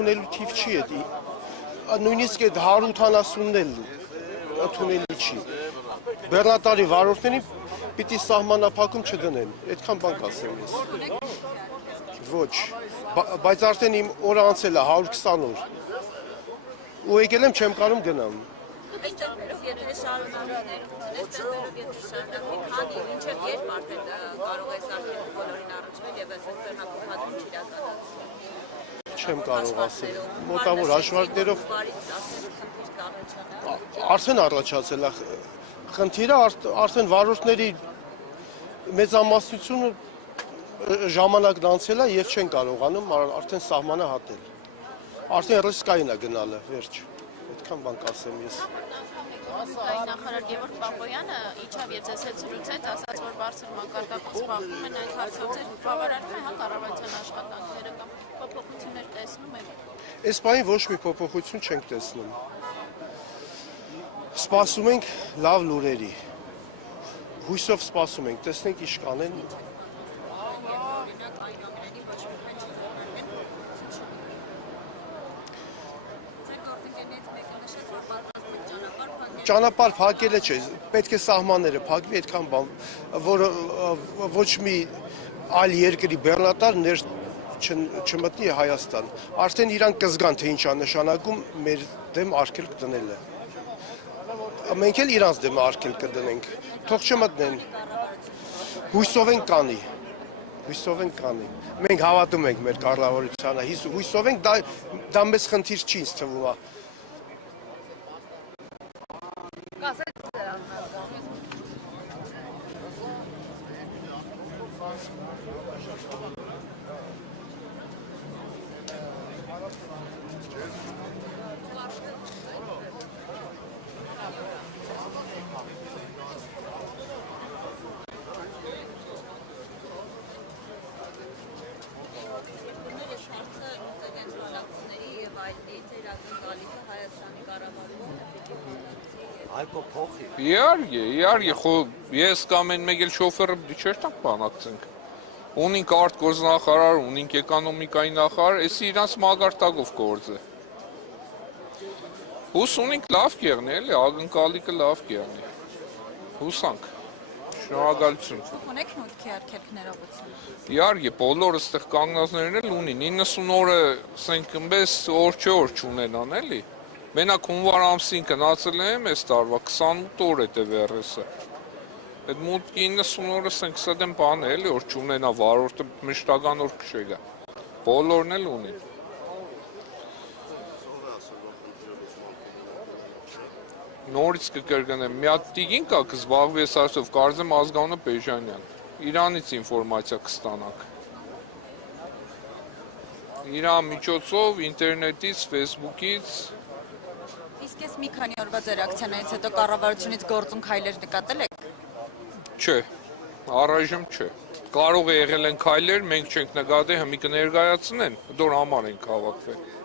ընդունելու թիվ չի է, նույնիսկ այդ 180-ն էլ ընդունելի չի։ Բեռնատարի վարորդներին պիտի սահմանափակում չդնեն, այդքան բան կասեմ ես։ Ոչ, բայց արդեն իմ օրը անցել է 120 օր։ Ու եկել եմ չեմ կարում գնամ։ Այստեղներով եթե շարունակվի, մինչև երբ արդեն կարող է սարքել բոլորին առնչվել եւ այս բեռնափոխադրում չիրականացնել։ Չեմ կարող ասել։ Մոտավոր հաշվարկներով արդեն առաջացել է խնդիրը, արդեն վարորդների մեծամասնությունը ժամանակն անցել է եւ չեն կարողանում արդեն սահմանը հատել։ Արդեն ռիսկային է գնալը, վերջ։ Այդքան բան կասեմ ես։ Նախարար Գևորգ Պապոյանը իջավ եւ ձեզ հետ զրուցեց, ասաց, որ բարձր մակարդակով զբաղվում են այդ հարցով, բավարարում է կառավարության աշխատանքները կամ փոփոխություններ տեսնում եք։ Այս բանի ոչ մի փոփոխություն չենք տեսնում։ Սպասում ենք լավ լուրերի։ Հույսով սպասում ենք, տեսնենք ինչ կանեն։ Ճանապարհ փակելը չէ, պետք է սահմանները փակվի, այդքան բան, որ ոչ մի այլ երկրի բեռնատար չմտնի Հայաստան։ Արդեն իրանք կզգան, թե ինչ է նշանակում մեր դեմ արգելք դնելը։ Մենք էլ իրանց դեմ արգելք կդնենք, թող չմտնեն։ Հույսով ենք կանի։ Հույսով ենք կանի։ Մենք հավատում ենք մեր կառավարությանը, հույսով ենք, դա մեծ խնդիր չի ինձ թվում է։ Իհարկե, ես կամ են մեկ էլ շոֆերը չէր տանք բանակցենք։ Ունինք արտգործնախարար, ունինք էկոնոմիկայի նախարար, էսի իրանց մագարտակով գործ է։ Հուս ունինք լավ կեղնի, էլի, ակնկալիքը լավ կեղնի։ Հուսանք։ Շնորհակալություն։ Ունեք մուտքի արգելքներողություն։ Իհարկե, բոլորը ստեղ կանգնածներն էլ ունի, 90 օրը ասենք ըմբես օր չէ օր չունենան, էլի։ Մենակ հունվար ամսին գնացել եմ այս տարվա 28 օր է TVRS-ը։ Այդ մուտքի 90 օրը ասենք սա դեմ բան է, էլի, որ չունենա վարորդը մշտական օր քշելա։ Բոլորն էլ ունին։ Նորից կկրկնեմ, մի հատ տիկին կա կզբաղվի այս հարցով, կարծեմ Ազգանունը Պեժանյան։ Իրանից ինֆորմացիա կստանանք։ Իրան միջոցով, ինտերնետից, Facebook-ից։ Իսկ ես մի քանի օրվա ձեր ակցիաներից հետո կառավարությունից գործուն քայլեր նկատել եք։ Չէ, առայժմ չէ։ Կարող է եղել են քայլեր, մենք չենք նկատել, հիմա կներկայացնեն, դոր համար ենք հավաքվել։